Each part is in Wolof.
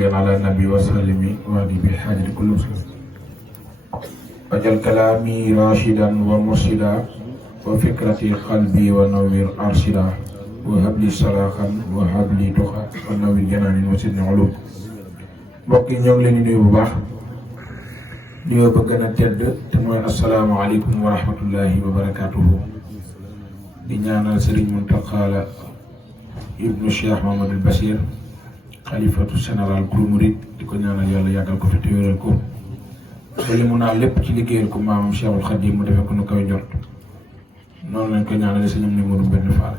صليا على النبي وسلم وادي بالحاجة كل مسلم وجل كلامي راشدا ومرشدا وفكرتي قلبي ونوّر أرشدا وهب لي صلاحا وهب لي تقى ونوّر جنان وسدني علوم mbokk yi ñoo ngi leen di nuyu bu baax nuyoo ba gën a tedd te mooy asalaamaaleykum wa rahmatullahi wa barakaatuhu di ñaanal Serigne Mountakha ibnu Cheikh Mamadou Bachir xalifatu général kulu murid di ko ñaanal yàlla yàggal ko fi te wéral ko ba li mu naa lépp ci liggéeyal ko maamam Cheikhul Khadim mu defee ko nu koy jot noonu lañ ko ñaanale sëñam ni mënu benn faal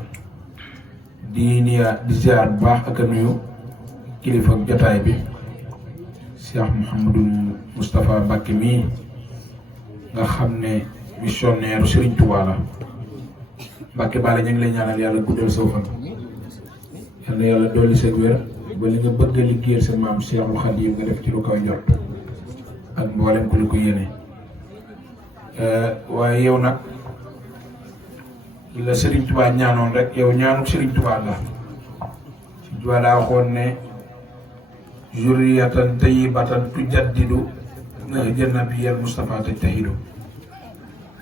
di ziar bu baax ak a nuyu kilifa jotaay bi Cheikh Mouhamadou Moustapha Mbacké mii nga xam ne missionnaire Serigne Touba la Mbacké Balla ñu ngi lay ñaanal yàlla guddal soo fan yal na yàlla dolli sa wér ba li nga bëgg a liggéeyal sa maam Cheikhul Khadim nga def ci lu koy jot ak mboolem ku lu ko yéene waaye yow nag la Serigne Touba ñaanoon rek yow ñaanu Serigne Touba la Serigne Touba daa waxoon ne zurriyatan tayyibatan tujaddidu nabiyal Mustafa tajtahidu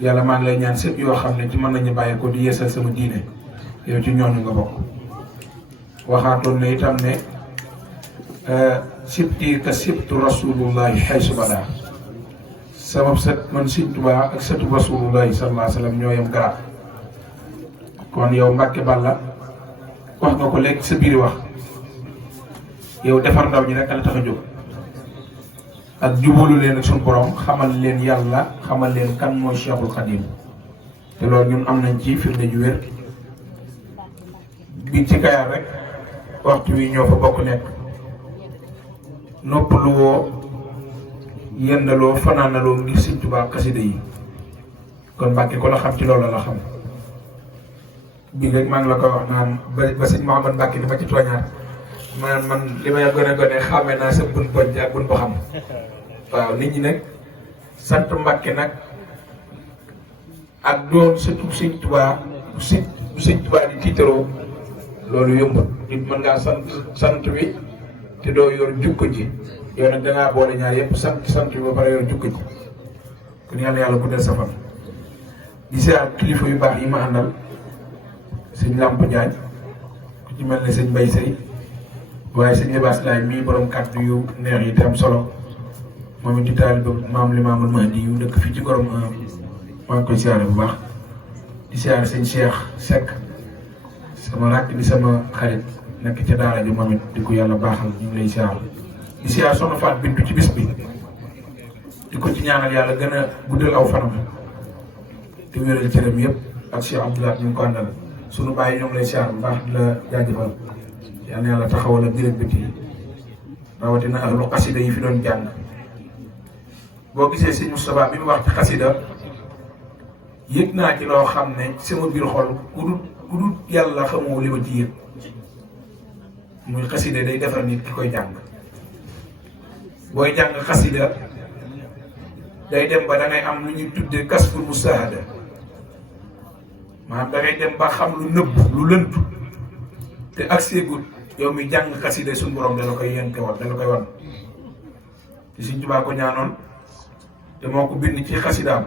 yàlla maa ngi lay ñaan sët yoo xam ne ci mën nañu bàyyi ko di yeesal sama diine yow ci ñooñu nga bokk waxaatoon ne itam ne sibti ka sibtu rasulullahi xaysu bada sama sët man Sëriñ Tuubaa ak sëtu rasulullahi sallallahu alayhi wa sallam ñoo yem garaat kon yow Mbacké Balla wax nga ko léegi sa biir wax yow defar ndaw ñi rek la tax a jóg ak jubalu leen ak suñu borom xamal leen yàlla xamal leen kan mooy Cheikhul Khadim te loolu ñun am nañ ci firnde ju wér bi ci Kayar rek waxtu wi ñoo fa bokk nekk noppalu woo yendaloo fanaanaloo ngir Sëriñ Tuubaa xasida yi kon Mbacké ko la xam ci loolu la xam bii rek maa ngi la koy wax naan ba sëñ Mouhamad Mbacké di ma ci tooñaat man li may gone xàmmee naa sa bun boj ak bun ba xam waaw nit ñi nag sant Mbacké nag ak doon surtout Sëriñ Tuubaa bu Sëriñ Tuubaa di tiitaroo loolu yombut nit mën ngaa sant wi te doo yor jukko ji yow nag dangaa boole ñaar yëpp sant wi ba pare yor jukko ji kon yàlla guddal sa fan di seet kilifa yu baax yi ma àndal sëñ Lamp Diagne ku ci mel ne sëñ Mbaye Sey waaye sëñ Libaas Laay mii borom kàddu yu neex yi te am solo moom it di taalibe maam Limaamul Mahdi yu dëkk fii ci Gorom maa ngi koy siyaare bu baax di siyaare sëñ Cheikh Seck sama rakk di sama xarit nekk ca daara ji moom it di ko yàlla baaxal ñu ngi lay siyaare di siyaare soxna Faat Bintu ci bis bi di ko ci ñaanal yàlla gën a guddal aw fanam te wéral cëram yëpp ak Cheikh Abdoulaye ñu ngi ko àndal sunu bàyyi ñoom lay siyaare bu baax di la jaajëfal yal na yàlla taxawal ak direct biti rawatina ahlu xasida yi fi doon jàng boo gisee sëñ Moustapha bi mu wax ci xasida yëg naa ci loo xam ne sama biir xol ku dul yàlla xamoo li ma ci yëg muy xasida day defar nit ki koy jàng booy jàng xasida day dem ba da ngay am lu ñuy tuddee kasful mustahada maanaam da ngay dem ba xam lu nëbb lu lëntu te ak seegul yow mi jàng xasida suñu borom dala koy yenkewoon dala koy wan te Sëriñ Tuubaa ko ñaanoon te moo ko bind ci xasidaam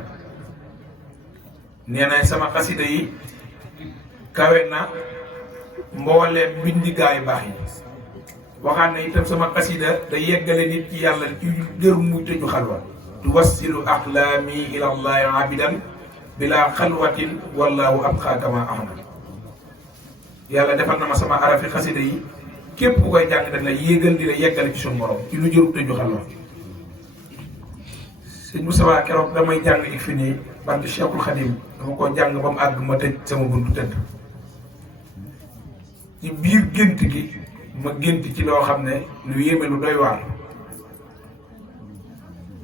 nee na sama xasida yi kawe na mbooleem bindi gaa yu baax yi waxaan na itam sama xasida da yeggale nit ci yàlla ci jër muy tëju xalwa tuwassilu aqlaami ila allahi abidan bila xalwatin wallahu abqa kama ahmad yàlla defal na ma sama arafi xasida yi képp ku koy jàng dañ la yéegal di la yeggale ci suñu borom ci lu jëru tëju xalwa sëñ Moustapha keroog damay jàng ik fi nii barke Cheikhul Khadim dama ko jàng ba mu àgg ma tëj sama buntu tëdd ci biir gént gi ma gént ci loo xam ne lu yéeme lu doy waar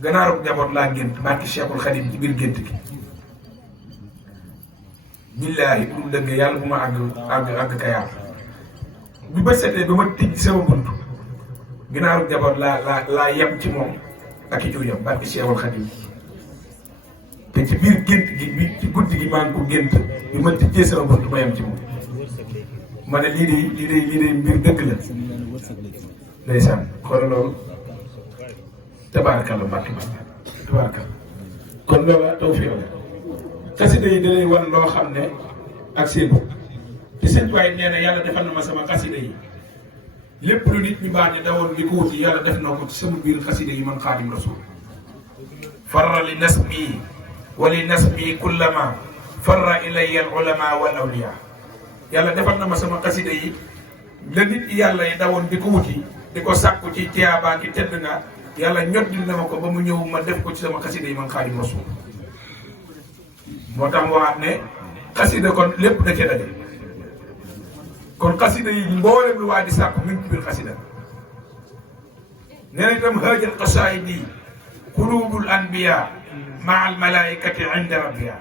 ganaaru njaboot laa gént barke Cheikhul Khadim ci biir gént gi billaahi bu dëgg yàlla bu ma àgg Kayar bi ba setee ba ma tëj sama buntu ganaaru njaboot laa yem ci moom ak i juyam barke Cheikhul Khadim te ci biir gént gi bi ci guddi gi maa ngi ko gént bi ma tijjee sama bunt ma yem ci moom ma ne lii de mbir dëgg la ndeysaan kon loolu tabaarakalla mbàkk ma tabaarakalla kon loola tawfiix la xasida yi da lay wan loo xam ne ak seen bopp te sëñ Tuubaa nee na yàlla defal na ma sama xasida yi lépp lu nit ñu baax ni dawoon li ko wuti yàlla def na ko ci sama biir xasida yi man Xaadim Rasuul farra li nasmi wa li nasmi kullama farra ilayya al ulama wal awliya yàlla defal na ma sama xasida yi la nit yàlla yi dawoon di ko wuti di ko sàkku ci tiyaabaa ki tedd nga yàlla ñoddil na ma ko ba mu ñëw ma def ko ci sama xasida yi man Xaadim Rasuul moo tax mu waxaat ne xasida kon lépp da ca daje kon xasida yi mboolem lu waa di sàkku mi ngi ci biir xasida nee na itam haajat qasaayidi qulubul anbiya maa al malaikati inda rabbiya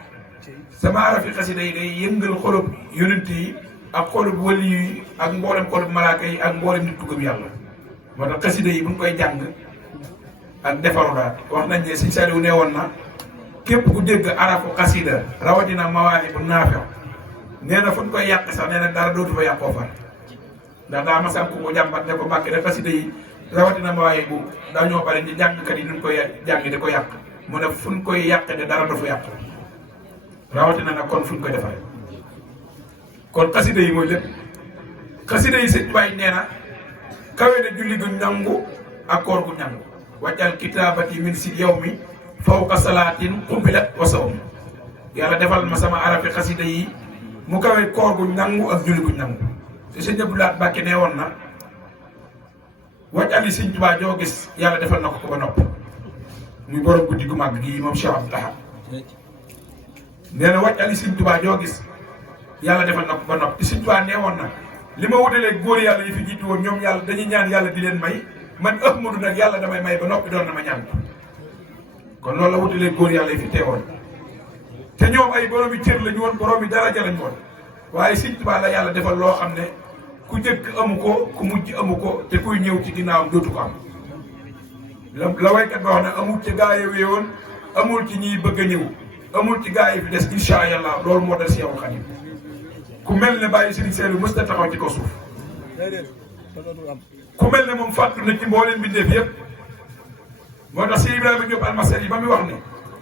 sama arafi xasida yi day yëngal xolub yonent yi ak xolub wali yi ak mboolem xolub malaaka yi ak mboolem nit ku gëm yàlla moo tax xasida yi bu ñu koy jàng ak defaru daal wax nañ ne Sëñ Saaliw nee woon na képp ku dégg arafu xasida rawatina mawaahibu naafi nee na fu ñu koy yàq sax nee na dara dootu fa yàqoo far ndax daa ma sànq ko jàmbat ne ko mbàkke de xasida yi rawatina mawaahibu dañoo bare ñu jàngkat yi ñu koy jàng di ko yàq mu ne fu ñu koy yàq de dara dootu fa yàqu rawatina nag kon fu ñu koy defaree kon xasida yi mooy lépp xasida yi sëñ Baay nee na kawe na julli gu ñangu ak koor gu ñangu wàccal kitaabati min si yow mi fawqa salaatin qubbilat wa sawmi yàlla defal ma sama arafi xasida yi mu kawe koor gu nangu ak julli gu nangu te sëñ Abdou Lahad Mbacké nee woon na wàccali sëñ Tuubaa joo gis yàlla defal na ko ba nopp muy borom guddi gu màgg gi moom Cheikh Abdou Lahad nee na wàccali sëñ Tuubaa joo gis yàlla defal na ko ba nopp te sëñ Tuubaa nee woon na li ma wutalee góor yàlla yi fi jiitu woon ñoom yàlla dañuy ñaan yàlla di leen may man Ahmadu nag yàlla damay may ba noppi doon na ma ñaan kon loolu la wutalee góor yàlla yi fi teewoon te ñoom ay boroomi cër lañu woon boroomi daraja lañu woon waaye Sëñ Tuubaa la yàlla defal loo xam ne ku njëkk amu ko ku mujj amu ko te kuy ñëw ci ginnaawam dootu ko am la waykat ba wax ne amul ci gaa yi wéewoon amul ci ñiy bëgg a ñëw amul ci gaa yi fi des insha allah loolu moo des Seexul Xadiim ku mel ne bàyyi Sëriñ Seeru mës ta taxaw ci ko suuf ku mel ne moom fàttu na ci mbooleem mbindeef yëpp moo tax si Ibrahima Diop almasari yi ba muy wax ne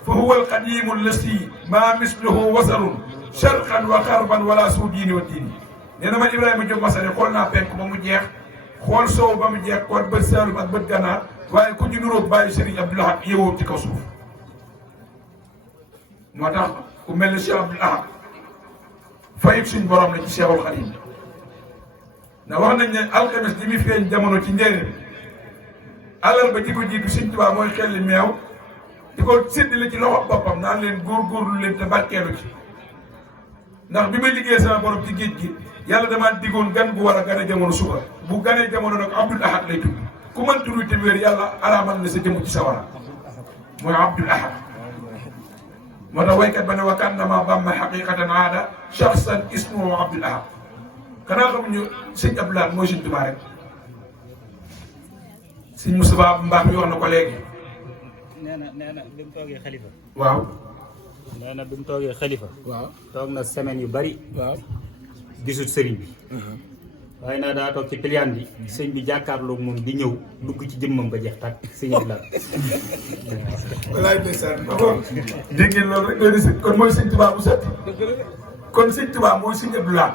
fa huwa alqadimu allasi ma misluhu wasarun sharqan wa xarban wala suu diini wa diini nee na man Ibrahima Diop masari xool naa penk ba mu jeex xool soow ba mu jeex xool bët saalum ak bët gànnaar waaye ku ñu nuróog bàyyi Serigne Abdou Lahad yëwoo ci kaw suuf moo tax ku mel ne Cheikh Abdou Lahad fayib suñ borom la ci Cheikhul Khadim ndax wax nañ ne alxames ji muy feeñ jamono ci njëriñ alal ba di ko jiitu Sëñ Tuubaa mooy xelli meew di ko séddale ci loxo boppam naan leen góorgóorlu leen te barkeelu ci ndax bi may liggéey sama borom ci géej gi yàlla damaa diggoon gan gu war a gane jamono suba bu ganee jamono nag Abdul Ahad lay tudd ku mën turu te wér yàlla araamal na sa jëmu ci sawara mooy Abdul Ahad moo tax waykat ba ne wa kannama bamma xaqiqatan aada shaxsan ismuhu Abdul Ahad kanaa xamuñu Sëñ Abdou Lahad mooy Sëñ Tuubaa rek Sëñ Moustapha Mbaax mi wax na ko léegi. nee na bi mu toogee xalifa. waaw. nee na bi mu toogee xalifa. waaw toog na semaine yu bari. waaw. gisut sëriñ bi. waaye nag daa toog ci piliyaan bi. sëñ bi jàkkaarloog moom di ñëw dugg ci jëmmam ba jeex tàkk Sëñ Abdou Lahad. walaay ndeysaan dégg ngeen loolu rek doy na sëñ kon mooy Sëñ Tuubaa bu set kon Sëñ Tuubaa mooy Sëñ Abdou Lahad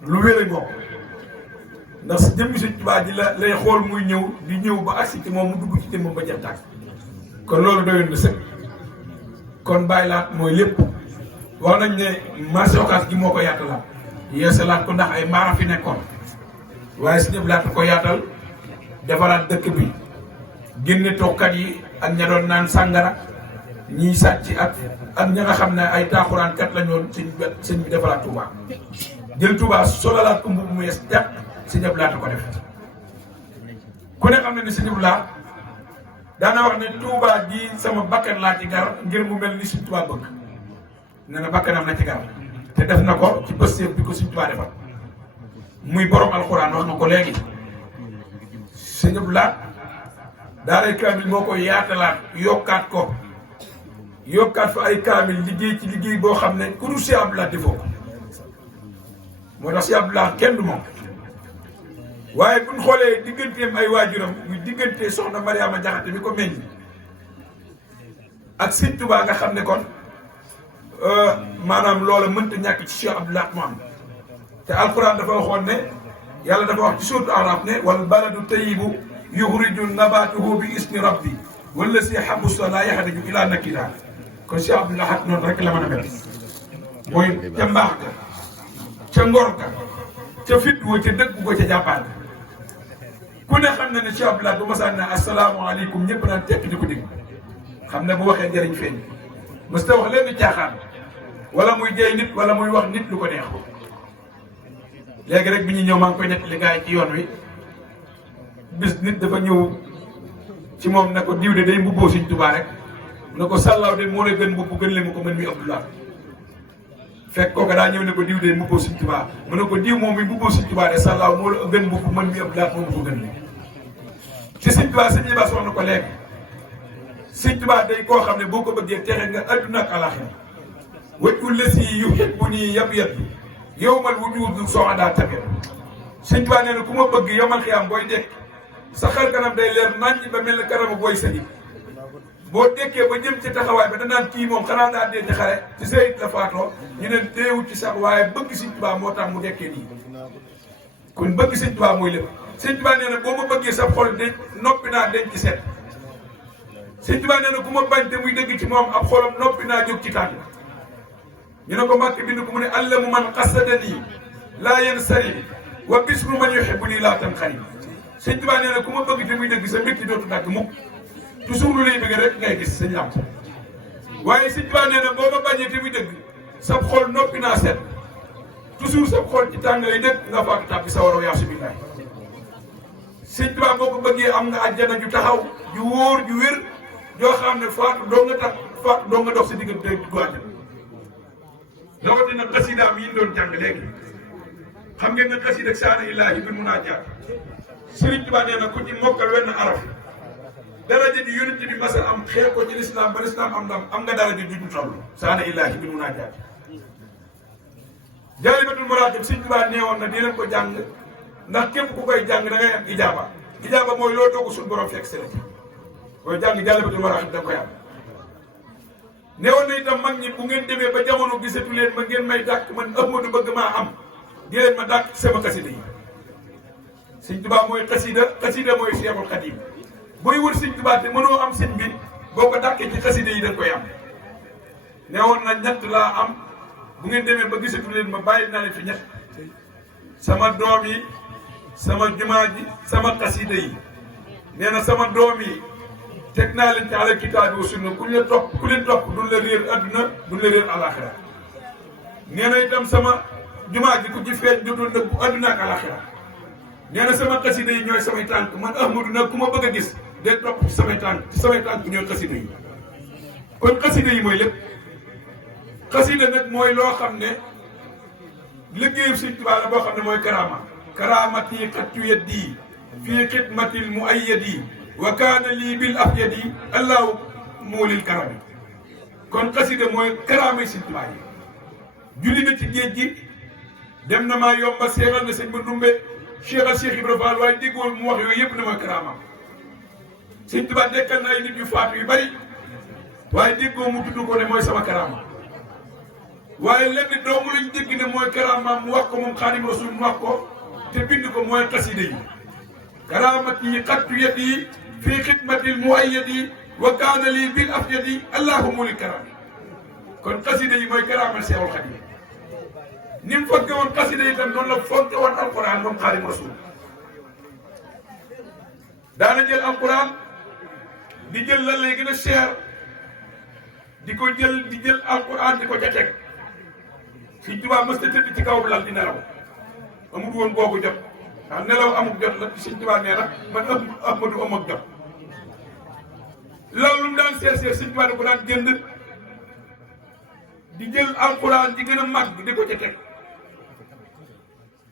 lu wér ngoo ndax jëmmi Sëñ Tuubaa ji la lay xool muy ñëw di ñëw ba agsi ci moom mu dugg ci jëmmam ba jeex tàkk kon loolu doyoon na sëñ kon Baay Laat mooy lépp wax nañ ne marché Ocass gi moo ko yaatalaat yeesalaat ko ndax ay maara fi nekkoon waaye Sëñ Abdou Lahad ko yaatal defaraat dëkk bi génne toogkat yi ak ña doon naan sàngara ñiy sàcc ak ña nga xam ne ay taaxuraankat la ñoon sëñ bi defaraat Touba jël Touba solalaat ko mbubb mu yees jàpp Sëñ Abdou Lahad ko def ku ne xam ne ni Sëñ Abdou Lahad daana wax ne Touba ji sama bakkan laa ci gar ngir mu mel ni Sëñ Touba bëgg ne na bakkanam na ci gar te def na ko ci pëstéef bi ko Sëñ Touba defal muy borom alxuraan wax na ko léegi Sëñ Abdou Lahad daaray kaamil moo ko yaatalaat yokkaat fa ay kaamil liggéey ci liggéey boo xam ne ku dul Cheikh Abdou Lahad defoo ko moo tax Cheikh Abdou Lahad kenn du moom waaye buñ xoolee digganteem ay waajuram muy diggante soxna Mariama Jaxate mi ko meññ ak sëñ Tuubaa nga xam ne kon maanaam loola mënta ñàkk ci Cheikh Abdoul Ahad Mbacké te alquran dafa waxoon ne yàlla dafa wax ci suuratu Araf ne wal baladu tayyibu yuxriju nabatuhu bi ismi rabbi wala si xabusa laa yaxriju ila nakira kon Cheikh Abdoul Ahad noonu rek la mën a mel mooy ca mbaax ga ca ngor ga ca fit wa ca dëgg ko ca jàppaan ku ne xam na ne Cheikh Abdoul Ahad bu masaan ne asalaamaaleykum ñëpp naan tekk di ko dégg xam ne bu waxee njëriñ feeñ mës ta wax leen caaxaan wala muy jey nit wala muy wax nit lu ko neex léegi rek bi ñu ñëw maa ngi koy nettali gars yi ci yoon wi bis nit dafa ñëw ci moom ne ko diw de day mbubboo Sëñ Tuubaa rek ne ko sàllaaw de moo la gën mbubb gën le mu ko mën mi Abdoul Ahad fekk kooka daa ñëw ne ko diw de mbubboo Sëñ Tuubaa mu ne ko diw moom mi mbubboo Sëñ Tuubaa de sàllaaw moo la gën mbubb mën mi Abdoul Ahad moom ko gën le ci Sëñ Tuubaa Sëñ Bass wax na ko léegi Sëñ Tuubaa day koo xam ne boo ko bëggee texe nga adduna ak alaxira wajhu lasi yuhibbuni yabyadu yawmal wujudu soxadaa tabet Sëñ Tuubaa nee na ku ma bëgg yawmal xiyaam booy dekk sa xar kanam day leer naññ ba mel ne kanamu booy sëñ boo dekkee ba jëm ci taxawaay ba danaan kii moom xanaa daa dee ci xare ci sayit la faatoo ñu ne deewut ci sax waaye bëgg Sëñ Tuubaa moo tax mu dekkee nii kon bëgg Sëñ Tuubaa mooy lépp Sëñ Tuubaa nee na boo ma bëggee sa xol de noppi naa denc ci set Sëñ Tuubaa nee na ku ma bañ te muy dëgg ci moom ab xolam noppi naa jóg ci tànn ñu ne ko Mbàkke bind ko mu ne allamu man qasadani laa yansari wa bismu man yuhibbuni laa tanxari Sëñ Tuubaa nee na ku ma bëgg te muy dëgg sa mbégte dootu dagg mukk toujours lu lay bëgg rek ngay gis sëñ am waaye Sëñ Tuubaa nee na boo ma bañee te muy dëgg sab xol noppi naa set toujours sab xol ci tàng lay dëkk nga faatu tàbbi sa waroo yaasu billaay Sëñ Tuubaa boo ko bëggee am nga àjjana ju taxaw ju wóor ju wér joo xam ne faatu doo nga tax faatu doo nga dox si diggante du àjjana rawatina xasidaam yi ñu doon jàng léegi xam ngeen ne xasida saana ilaahi bi munaajaat Sëriñ Tuubaa nee na ku ci mokkal wenn araf daraja di yonent bi masa am xeex ko ci lislaam ba lislaam am ndam am nga daraja ju ñu toll saana ilaahi bi munaajaat jaalibatul maraatib Sëriñ Tuubaa neewoon na di leen ko jàng ndax képp ku koy jàng da ngay am ijaaba mooy loo toogu suñu borom fekk seen koy jàng jaalibatul maraatib da koy am neewoon na itam mag ñi bu ngeen demee ba jamono gisatu leen ma ngeen may dàkk man Ahmadu bëgg maa am di leen ma dàkk sama xasida yi Sëñ Tuubaa mooy xasida mooy Seexul Xadiim booy wër Sëñ Tuubaa te mënoo am sëñ bi boo ko dàkkee ci xasida yi da koy am neewoon na ñett laa am bu ngeen demee ba gisatu leen ma bàyyi naa leen fi ñett sama doom yi sama jumaa ji sama xasida yi nee na sama doom yi teg naa leen ci ala kitaabi wa sunna ku leen topp duñ la réer adduna duñ la réer alaxira nee na itam sama jumaa ji ku ci feeñ dootul nëbb adduna ak alaxira nee na sama xasida yi ñooy samay tànk man Ahmadu nag ku ma bëgg a gis day topp ci samay tànk ñooy xasida yi kon xasida yi mooy lépp xasida nag mooy loo xam ne liggéeyu Sëñ Tuubaa la boo xam ne mooy karaamati xattu yeddi fii xidmatil muayyadi wa kaana lii bil afyadi allahu muulil karami kon xasida mooy karaamay Sëñ Tuubaa yi julli na ci géej gi dem na maa yomba seexal na sëñ ba dumbe Cheikh Ibra Fall waaye déggoo mu wax yooyu yëpp ne mooy karaamam Sëñ Tuubaa nekkal na ay nit yu faatu yu bari waaye déggoo mu tudd ko ne mooy sama karaama waaye lenn doomu lañ dégg ne mooy karaamam mu wax ko moom Xaadimu Rasuul mu wax ko te bind ko mooy xasida yi karaamati xattu yadi fii xidmatil muayyadi wa kaana lii bil afyadi allahu muulil karami kon xasida yi mooy karaamal Seexul Xadiim ni mu fonke woon xasida yi tam noonu la fonke woon alquran moom Xaadimu Rasuul daana jël alquran di jël lan lay gën a cher di jël alquran di ko ca teg Sëñ Tuubaa mës ta tëdd ci kaw lal di nelaw amul woon boobu jot ndax nelaw amul jot la Sëñ Tuubaa nee na man Ahmadu am ak jot loolu lu mu daan seer Sëñ Tuubaa da ko daan jënd di jël alquran di gën a màgg di ko ca teg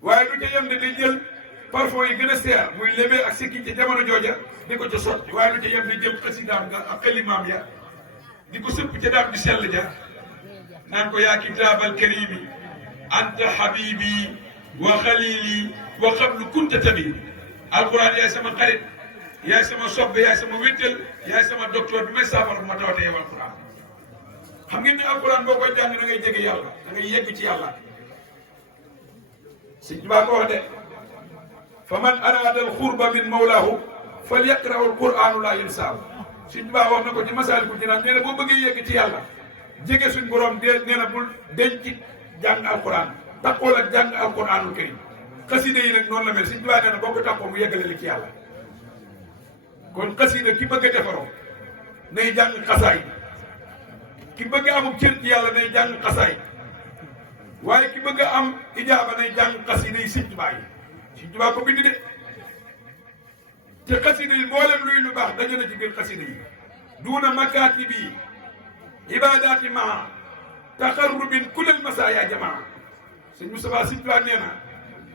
waaye lu ca yem ne day jël parfum yi gën a seer muy lébee ak sikki ca jamono jooja di ko ca sotti waaye lu ca yem ne jël xasidaam nga ak xalimaam ya di ko sëpp ca daam di sell ja naan ko yaa kitaabal karimi anta habibi wa xalili wa qablu kunta tabi alquran yaay sama xarit yaay sama soppe yaay sama wéttal yaay sama docteur bi may saafara bu ma tawatee yow alquran xam ngeen ne alquran boo koy jàng da ngay jege yàlla da ngay yegg ci yàlla Sëñ Tuubaa ko wax de fa man arada al xurba min mawlaahu fal yaqra'u al qur'anu laa yansaahu Sëñ Tuubaa wax na ko ci Masaalikul Jinaan nee na boo bëggee yegg ci yàlla jege suñ borom de nee na bul denc jàng alquran taxool ak jàng alquranul karim xasida yi nag noonu la mel Sëñ Tuubaa nee na boo ko taxoo mu yeggale li ci yàlla kon xasida ki bëgg a defaroo nay jàng xasaay ki bëgg a amub cër ci yàlla nay jàng xasaay waaye ki bëgg a am ijaaba nay jàng xasida yi Sëñ Tuubaa yi Sëñ Tuubaa ko bind de te xasida yi mboolem luy lu baax daje na ci biir xasida yi duuna makaatibi ibadaati maa taxarrubin kulal masaaya jamaa Sëñ Mustafaa Sëñ Tuubaa nee na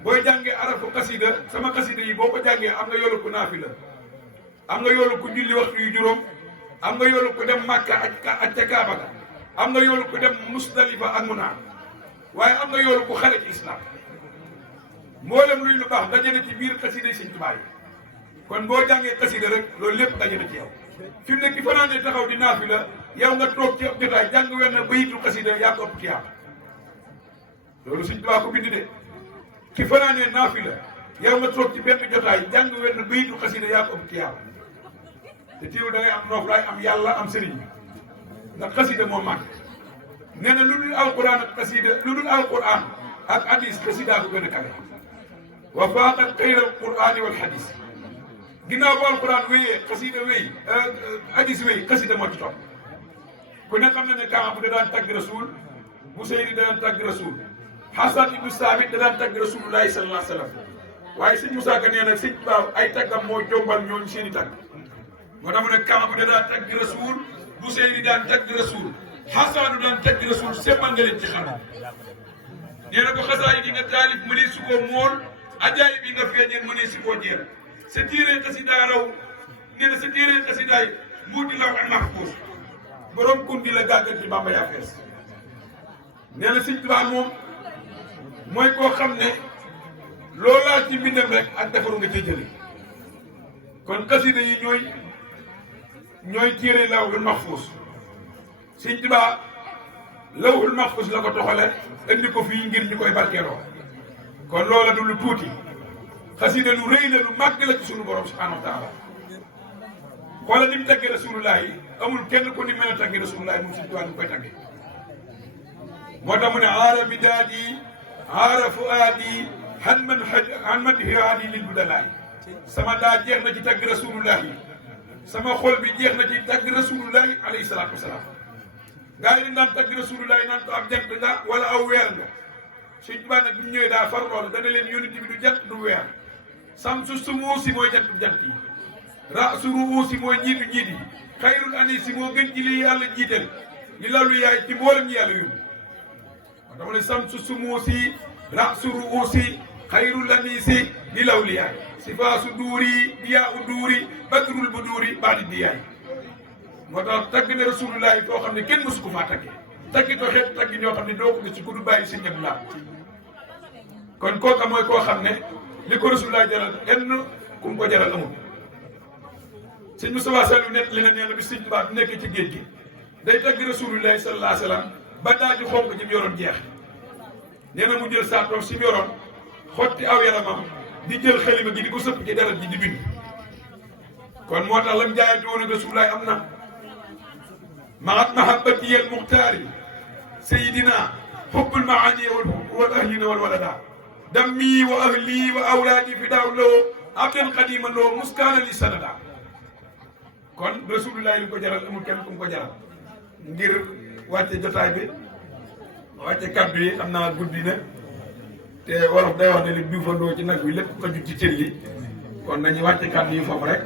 booy jàngee arafu xasida sama xasida yi boo ko jàngee am nga yoolu ku naafila am nga yoolu ku julli waxtu yu juróom am nga yoolu ku dem Màkka ak ca Kaaba ga am nga yoolu ku dem Musdalifa ak Munaa waaye am nga yoolu ku xare ci islam mboolem luy lu baax daje na ci biir xasida yi Sëñ Tuubaa yi kon boo jàngee xasida rek loolu lépp daje na ci yow fi mu nekk ki fanaanee taxaw di naafila yow nga toog ci jotaay jàng wenn bayitu xasida yaa ko ëpp tiyaaba loolu Sëñ Tuubaa ko bind de ki fanaanee naafila yow nga toog ci benn jotaay jàng wenn bayitu xasida yaa ko ëpp tiyaaba te teewul da ngay am nooflaay am yàlla am sëriñ bi ndax xasida moo màgg nee na lu dul alquran ak xasida lu dul alquran ak hadis xasida ko gën a kawe wa faaqat xayral qurani wal hadis ginnaaw bu alquran wéyee xasida wéy hadis wéy xasida moo ci topp ku ne xam na ne Kaab da daan tagg rasul Busayri da daan tagg rasul Hasan ibnu Saabit da daan tagg rasulullahi sallallahu alayhi wa sallam waaye sëñ Musaa Ka nee na sëñ Tuubaa ay taggam moo jombal ñooñu seen i tagg moo tax mu ne Kaab da daan tagg rasul Busayri daan tagg rasul Hasanu daan tagg rasul semmal nga leen ci xam nee na ko xasaay di nga taalif mu ne su ko mool ajaay bi nga feeñeen mu ne si koo jeer sa téere xasida raw nee na sa téere xasidaay mu di law ak mahfuus borom kun di la gàggal ci Bamba yaa fees nee na Sëñ Tuubaa moom mooy koo xam ne loolaal ci mbindam rek ak defaru nga cee jële kon xasida yi ñooy téere lawhul mahfuus Sëñ Tuubaa lawhul mahfuus la ko toxale indi ko fii ngir ñu koy barkeeloo kon loola du lu tuuti xasida lu rëy la lu màgg la ci sunu borom subhanahu wa taala xoola ni mu tagge rasulullah yi amul kenn ku ni mën a tagge rasulullah yi moom Sëñ Tuubaa ñu koy tagge moo tax mu ne aara bidaadi aara fuaadi han man hiaadi lil budalaay sama daa jeex na ci tagg rasulullah yi sama xol bi jeex na ci tagg rasulullah yi alayhi salaatu wasalaam gaa yi dañ daan tagg rasulullah yi naan ko ab jant nga wala aw weer nga Sëñ Tuubaa nag bu ñu ñëwee daa far loolu dana leen yónni bi du jant du weer samsu sumuusi mooy jant yi raasu ruusi mooy njiitu njiit yi xayrul anisi moo gën ci li yàlla jiital li lawlu yaay ci mboolem ñi yàlla yóbbu dama ne samsu sumuusi raasu ruusi xayrul anisi li lawlu yaay sifaasu duuri diyaa u duuri badrul bu duuri baadi diyaay moo tax tagg ne rasulullahi foo xam ne kenn mësu ko faa tagge taggi to xeet taggi ñoo xam ne doo ko gis ci ku du bàyyi Sëñ Abdu Lahat kon kooka mooy koo xam ne li ko rasulullahi jaral kenn ku mu ko jaral amul Sëñ Mustafaa Sall nekk li na nee na bi Sëñ Tuubaa bi nekk ci géej gi day tagg rasulullahi sallallahu alayhi wa sallam ba daal di xonk ji mu yoroon jeex nee na mu jël saatoom si mu yoroon xotti aw yaramam di jël xalima gi di ko sëpp ci deret ji di bind kon moo tax lam jaayante woon ak rasulullahi am na maat mahabbati al muxtaari sayidina xubbul maani wal ahlina wal walada dammi wa ahli wa awlaadi fi daaw loo abdan qadima loo muskaana li sanada kon rasulullah li ko jaral amul kenn ku mu ko jaral ngir wàcce jotaay bi wàcce kaddu yi xam naa guddi na te wolof day wax ne li duufandoo ci nag wi lépp ko jut ci cër yi kon nañu wàcce kaddu yi foofu rek